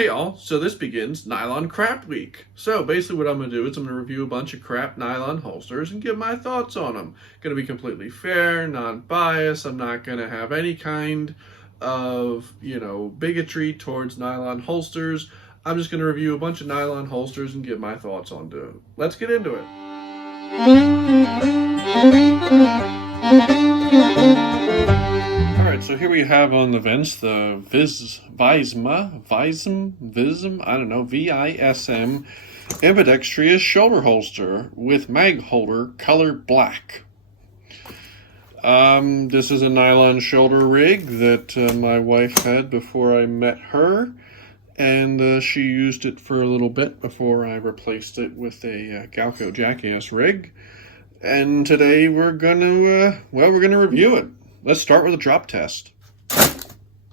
Hey all, so this begins Nylon Crap Week. So basically what I'm going to do is I'm going to review a bunch of crap nylon holsters and give my thoughts on them. Going to be completely fair, non-biased. I'm not going to have any kind of, bigotry towards nylon holsters. I'm just going to review a bunch of nylon holsters and give my thoughts on them. Let's get into it. Alright, so here we have on the vents the VISM, I don't know, VISM ambidextrous shoulder holster with mag holder color black. This is a nylon shoulder rig that my wife had before I met her, and she used it for a little bit before I replaced it with a Galco Jackass rig. And today we're gonna review it. Let's start with a drop test.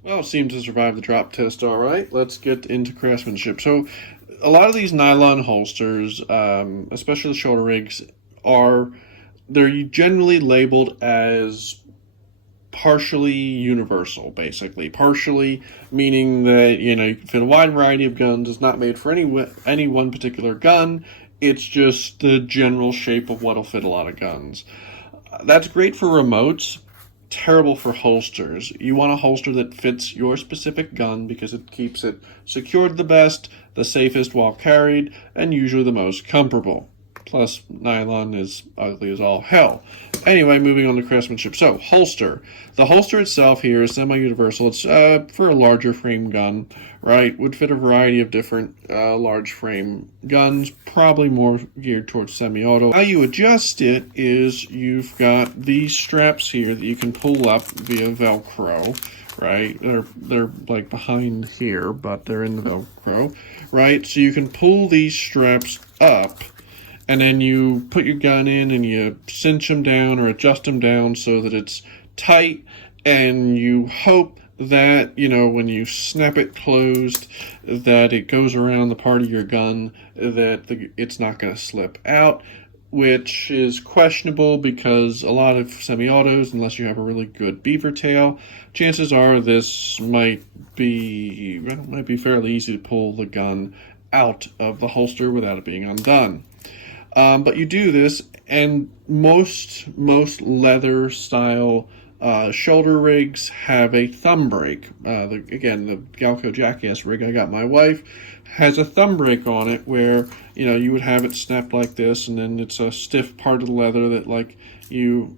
Well, it seems to survive the drop test all right. Let's get into craftsmanship. So, a lot of these nylon holsters, especially the shoulder rigs, they're generally labeled as partially universal, basically. Partially meaning that, you can fit a wide variety of guns. It's not made for any one particular gun. It's just the general shape of what'll fit a lot of guns. That's great for remotes. Terrible for holsters. You want a holster that fits your specific gun because it keeps it secured the best, the safest while carried, and usually the most comfortable. Plus, nylon is ugly as all hell. Anyway, moving on to craftsmanship. So, holster. The holster itself here is semi-universal. It's for a larger frame gun, right? Would fit a variety of different large frame guns, probably more geared towards semi-auto. How you adjust it is you've got these straps here that you can pull up via Velcro, right? They're like behind here, but they're in the Velcro, right? So you can pull these straps up, and then you put your gun in and you cinch them down or adjust them down so that it's tight, and you hope that, when you snap it closed, that it goes around the part of your gun that it's not going to slip out, which is questionable because a lot of semi-autos, unless you have a really good beaver tail, chances are this might be fairly easy to pull the gun out of the holster without it being undone. But you do this, and most leather style shoulder rigs have a thumb brake. The Galco Jackass rig I got my wife has a thumb brake on it where, you would have it snapped like this, and then it's a stiff part of the leather that you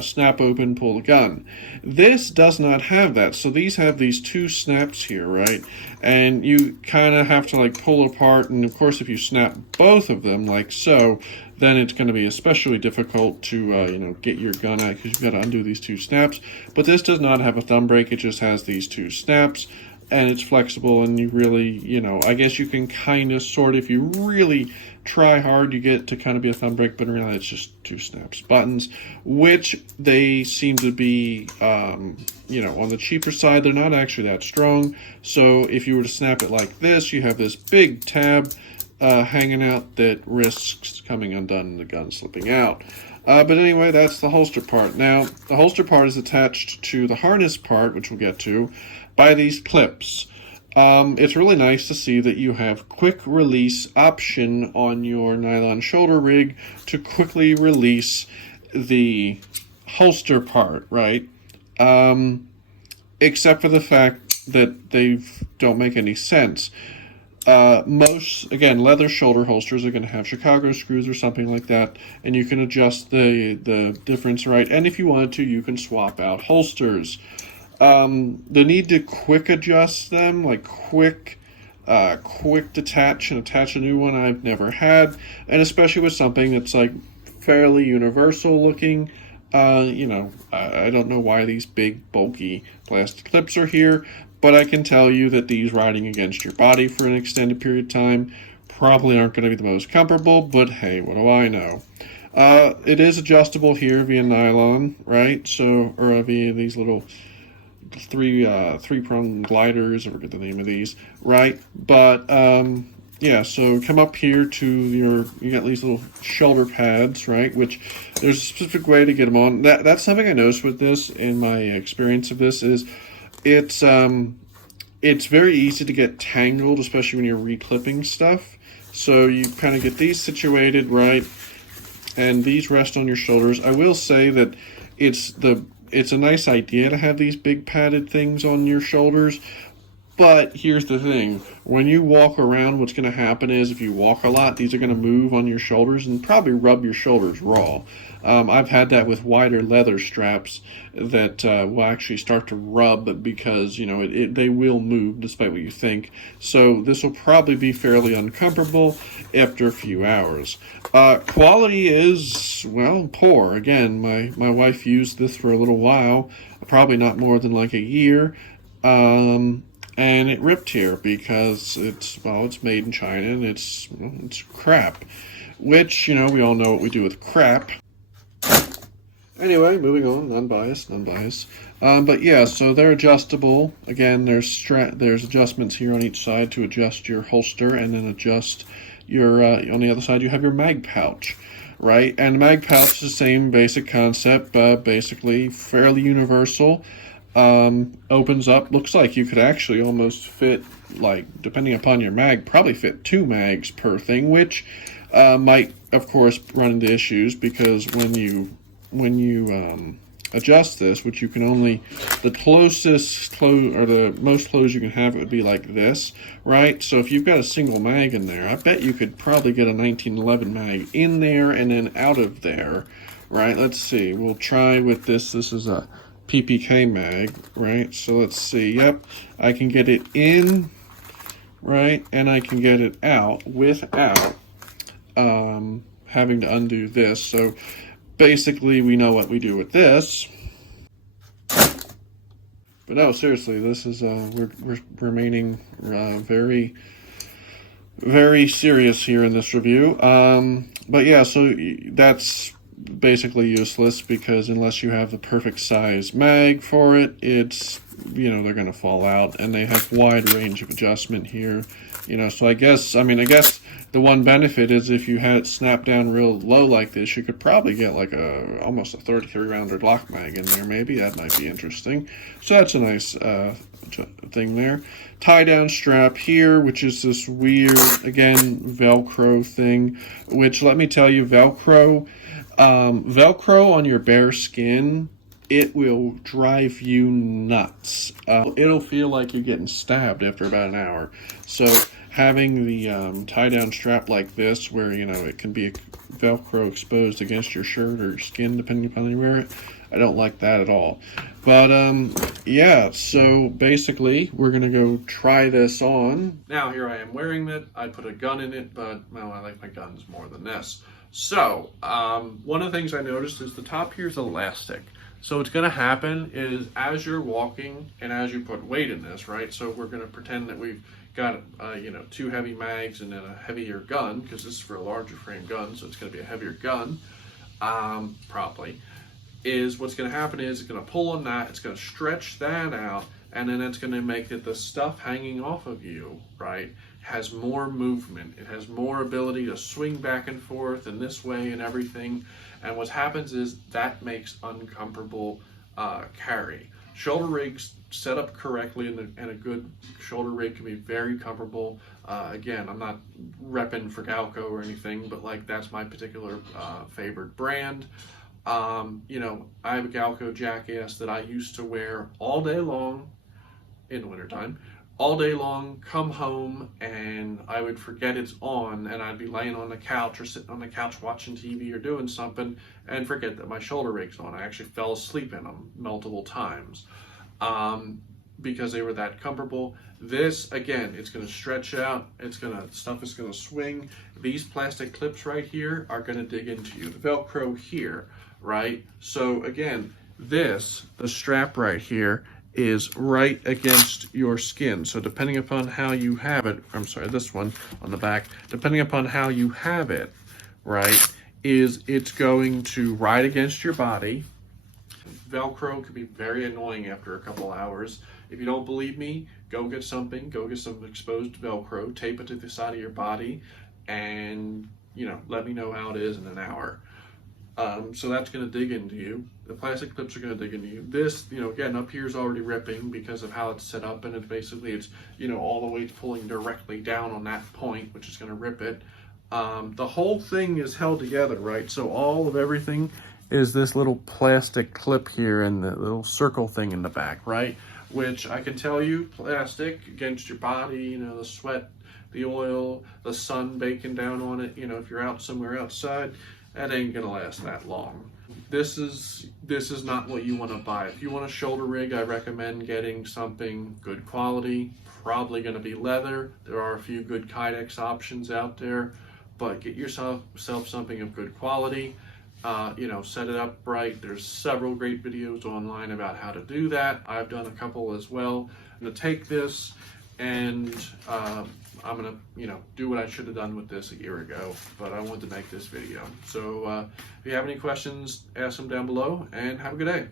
snap open, pull the gun. This does not have that. So these have these two snaps here, right? And you kind of have to pull apart, and of course if you snap both of them like so, then it's going to be especially difficult to get your gun out because you've got to undo these two snaps. But this does not have a thumb brake. It just has these two snaps, and it's flexible, and you really, I guess you can kind of sort of, if you really try hard, you get to kind of be a thumb brake, but in reality it's just two snaps. Buttons, which they seem to be, on the cheaper side. They're not actually that strong. So if you were to snap it like this, you have this big tab hanging out that risks coming undone and the gun slipping out. But anyway, that's the holster part. Now, the holster part is attached to the harness part, which we'll get to, by these clips. It's really nice to see that you have quick release option on your nylon shoulder rig to quickly release the holster part, right? Except for the fact that they don't make any sense. Most, again, leather shoulder holsters are going to have Chicago screws or something like that, and you can adjust the difference, right? And if you wanted to, you can swap out holsters. The need to quick adjust them, quick detach and attach a new one, I've never had, and especially with something that's fairly universal looking. I don't know why these big bulky plastic clips are here, but I can tell you that these riding against your body for an extended period of time probably aren't going to be the most comfortable, but hey, what do I know? It is adjustable here via nylon, right? So, or via these little three-prong gliders, I forget the name of these, right? But yeah, so come up here to you got these little shoulder pads, right? Which there's a specific way to get them on. That's something I noticed with this in my experience of this is it's it's very easy to get tangled, especially when you're reclipping stuff. So you kind of get these situated right, and these rest on your shoulders. I will say that it's a nice idea to have these big padded things on your shoulders. But here's the thing, when you walk around, what's going to happen is if you walk a lot, these are going to move on your shoulders and probably rub your shoulders raw. I've had that with wider leather straps that will actually start to rub because, you know, they will move despite what you think. So this will probably be fairly uncomfortable after a few hours. Quality is, well, poor. Again, my wife used this for a little while, probably not more than like a year. And it ripped here because it's made in China and it's crap. Which, you know, we all know what we do with crap. Anyway, moving on, non-biased. But yeah, so they're adjustable. Again, there's adjustments here on each side to adjust your holster and then adjust your, on the other side you have your mag pouch. Right? And the mag pouch is the same basic concept, basically fairly universal. Opens up, looks like you could actually almost fit, like, depending upon your mag, probably fit 2 mags per thing, which might, of course, run into issues because when you adjust this, which you can only, the closest close or the most close you can have it would be like this, right? So if you've got a single mag in there, I bet you could probably get a 1911 mag in there and then out of there, right? Let's see, we'll try with this. This is a PPK mag, right? So let's see. Yep, I can get it in, right, and I can get it out without having to undo this. So basically, we know what we do with this. But no, seriously, this is we're remaining very, very serious here in this review. But yeah, so that's basically useless because unless you have the perfect size mag for it, it's, you know, they're going to fall out, and they have wide range of adjustment here, you know. So I guess the one benefit is if you had it snapped down real low like this, you could probably get like almost a 33 rounder Glock mag in there. Maybe that might be interesting. So that's a nice thing there. Tie down strap here, which is this weird, again, Velcro thing, which, let me tell you, Velcro on your bare skin, it will drive you nuts. It'll feel like you're getting stabbed after about an hour. So having the tie-down strap like this, where, you know, it can be Velcro exposed against your shirt or your skin, depending upon how you wear it, I don't like that at all. But yeah, so basically we're gonna go try this on. Now here I am wearing it. I put a gun in it, but, well, I like my guns more than this. So, one of the things I noticed is the top here is elastic. So what's going to happen is as you're walking and as you put weight in this, right? So we're going to pretend that we've got, you know, 2 heavy mags and then a heavier gun, because this is for a larger frame gun, so it's going to be a heavier gun, probably. What's going to happen is it's going to pull on that, it's going to stretch that out, and then it's going to make that the stuff hanging off of you, right, has more movement. It has more ability to swing back and forth and this way and everything. And what happens is that makes uncomfortable carry. Shoulder rigs set up correctly, and a good shoulder rig can be very comfortable. Again, I'm not repping for Galco or anything, but like that's my particular favorite brand. You know, I have a Galco jackass that I used to wear all day long in the wintertime. All day long, come home, and I would forget it's on, and I'd be laying on the couch or sitting on the couch watching TV or doing something and forget that my shoulder rig's on. I actually fell asleep in them multiple times because they were that comfortable. This, again, it's going to stretch out. Stuff is going to swing. These plastic clips right here are going to dig into you. The Velcro here, right? So again, the strap right here is right against your skin. So depending upon how you have it, I'm sorry, this one on the back, depending upon how you have it, right, it's going to ride against your body. Velcro can be very annoying after a couple hours. If you don't believe me, go get some exposed Velcro, tape it to the side of your body, and, you know, let me know how it is in an hour. So that's going to dig into you. The plastic clips are going to dig into you. This, you know, again, up here is already ripping because of how it's set up, and it's basically, it's, you know, all the way pulling directly down on that point, which is going to rip it. The whole thing is held together, right? So all of everything is this little plastic clip here and the little circle thing in the back, right? Which I can tell you, plastic against your body, you know, the sweat, the oil, the sun baking down on it, you know, if you're out somewhere outside, that ain't gonna last that long. This is not what you want to buy. If you want a shoulder rig, I recommend getting something good quality, probably gonna be leather. There are a few good Kydex options out there, but get yourself something of good quality. You know, set it up right. There's several great videos online about how to do that. I've done a couple as well. I'm gonna take this and I'm gonna, you know, do what I should have done with this a year ago, but I wanted to make this video. So if you have any questions, ask them down below, and have a good day.